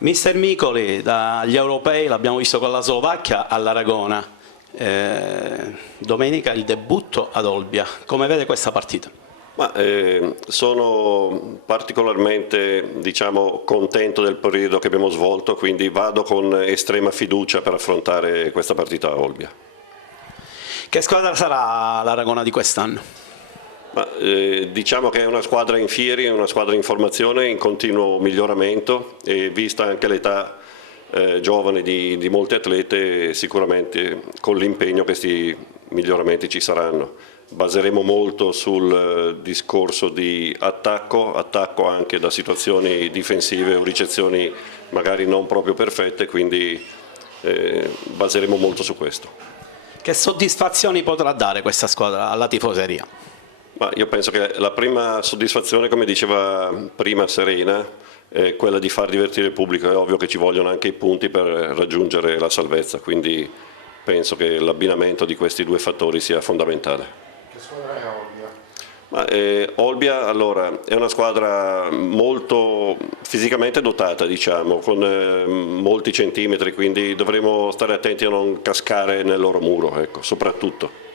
Mister Micoli, dagli europei l'abbiamo visto con la Slovacchia all'Aragona, domenica il debutto ad Olbia, come vede questa partita? Sono particolarmente contento del periodo che abbiamo svolto, quindi vado con estrema fiducia per affrontare questa partita a Olbia. Che squadra sarà l'Aragona di quest'anno? Diciamo che è una squadra in fieri, una squadra in formazione, in continuo miglioramento e vista anche l'età giovane di molti atlete, sicuramente con l'impegno questi miglioramenti ci saranno. Baseremo molto sul discorso di attacco anche da situazioni difensive o ricezioni magari non proprio perfette, quindi baseremo molto su questo. Che soddisfazioni potrà dare questa squadra alla tifoseria? Io penso che la prima soddisfazione, come diceva prima Serena, è quella di far divertire il pubblico. È ovvio che ci vogliono anche i punti per raggiungere la salvezza, quindi penso che l'abbinamento di questi due fattori sia fondamentale. Che squadra è Olbia? Olbia allora, è una squadra molto fisicamente dotata, diciamo, con molti centimetri, quindi dovremo stare attenti a non cascare nel loro muro, ecco, soprattutto.